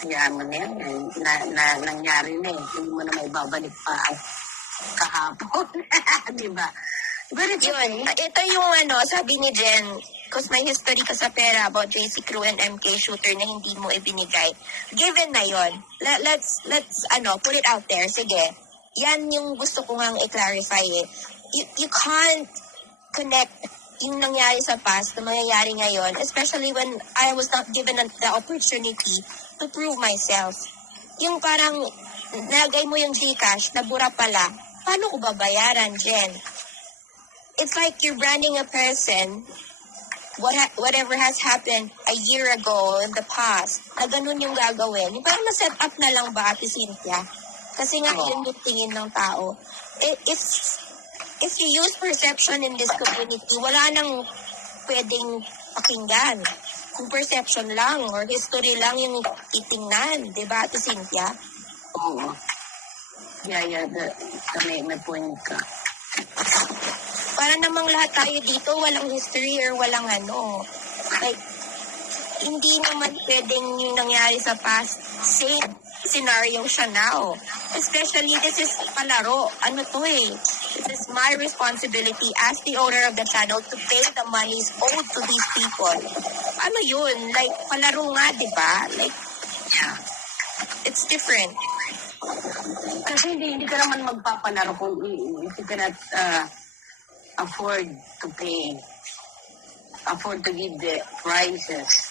Hayaan mo na yan. Nangyari na eh. Hindi mo na may babalik pa kahapon. Di ba? Yun. Ito yung sabi ni Jen, because may history ka sa pera about JC Crew and MK Shooter na hindi mo ibinigay. Given na yun, let's put it out there. Sige. Yan yung gusto ko ngang i-clarify eh. You can't connect yung nangyari sa past na mangyayari ngayon, especially when I was not given the opportunity to prove myself. Yung parang nagay mo yung Gcash, nabura pala, paano ko babayaran, Jen? It's like you're branding a person, whatever has happened a year ago in the past, na ganun yung gagawin. Yung parang na-set up na lang ba, Ate Cynthia? Kasi nga yun yung tingin ng tao. If you use perception in this community, wala nang pwedeng pakinggan. Kung perception lang or history lang yung titingnan, di ba, Ate Cynthia? Oo. Yeah, may point ka. Para namang lahat tayo dito, walang history or walang like, hindi naman pwedeng yung nangyari sa past, same scenario siya now. Especially, this is palaro. Ano to eh? This is my responsibility as the owner of the channel to pay the monies owed to these people. Ano yun? Like, palaro nga, di ba? Like, Yeah. it's different. Kasi hindi ka naman magpapalaro kung if you cannot afford to pay, afford to give the prices.